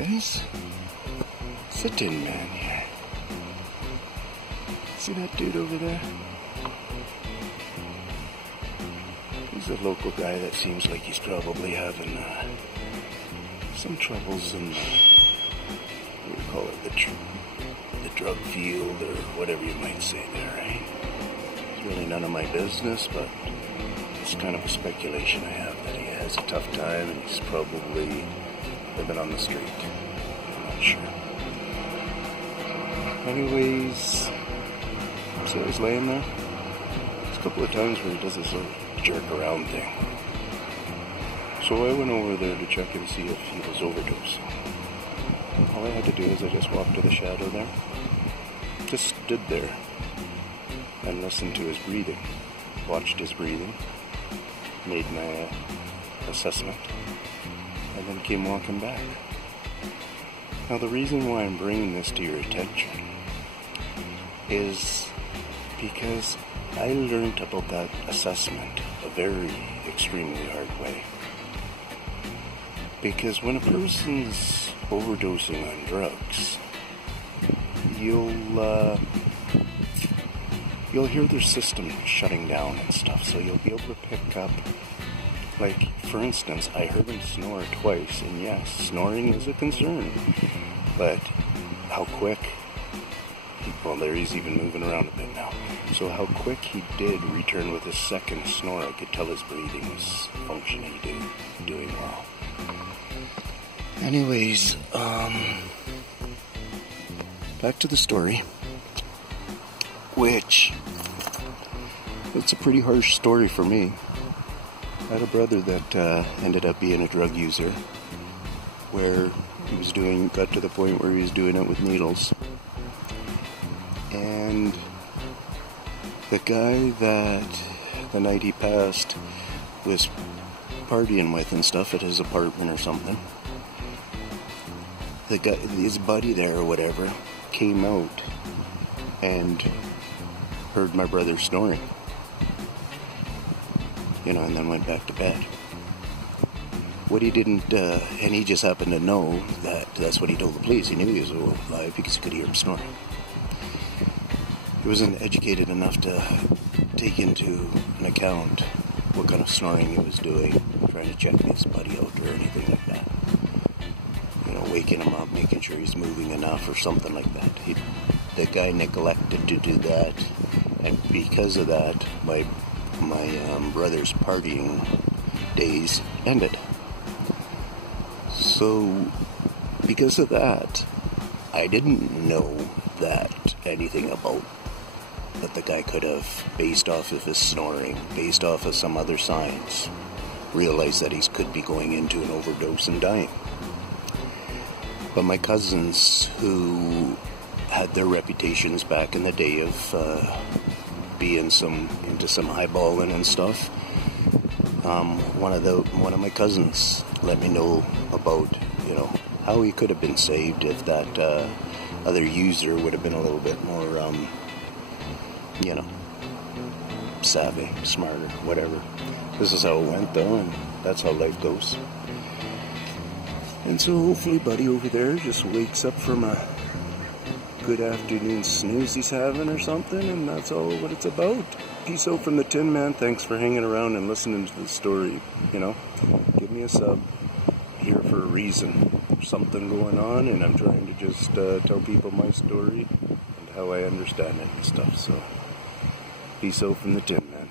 guys. It's the Tinman here. See that dude over there? He's a local guy that seems like he's probably having some troubles in what do you call it, the drug field or whatever you might say there, right? It's really none of my business, but it's kind of a speculation I have that he has a tough time and he's probably living on the street. I'm not sure. Anyways, so he's laying there. There's a couple of times where he does this little jerk around thing. So I went over there to check and see if he was overdosing. All I had to do is I just walked to the shadow there, just stood there and listened to his breathing, watched his breathing, made my assessment, and then came walking back. Now the reason why I'm bringing this to your attention is because I learned about that assessment a very extremely hard way. Because when a person's overdosing on drugs, you'll hear their system shutting down and stuff, so you'll be able to pick up, like, for instance, I heard him snore twice, and yes, snoring is a concern, but how quick, well, there he's even moving around a bit now, so how quick he did return with his second snore, I could tell his breathing was functioning, doing well. Anyways, back to the story, which, it's a pretty harsh story for me. I had a brother that ended up being a drug user, where he got to the point where he was doing it with needles. And the guy that the night he passed was partying with and stuff at his apartment or something, the guy, his buddy there or whatever, came out and heard my brother snoring, and then went back to bed. What he didn't, and he just happened to know that's what he told the police. He knew he was alive because he could hear him snoring. He wasn't educated enough to take into an account what kind of snoring he was doing, trying to check his buddy out or anything like that. Waking him up, making sure he's moving enough or something like that. The guy neglected to do that, and because of that, my brother's partying days ended. So, because of that, I didn't know anything about that the guy could have, based off of his snoring, based off of some other signs, realized that he could be going into an overdose and dying. But my cousins, who had their reputations back in the day of being into some highballing and stuff, one of my cousins let me know about how he could have been saved if that other user would have been a little bit more savvy, smarter, whatever. This is how it went though, and that's how life goes. And so hopefully buddy over there just wakes up from a good afternoon snooze he's having or something, and that's all what it's about. Peace out from the Tinman. Thanks for hanging around and listening to the story. Give me a sub. Here for a reason. There's something going on, and I'm trying to just tell people my story and how I understand it and stuff. So peace out from the Tinman.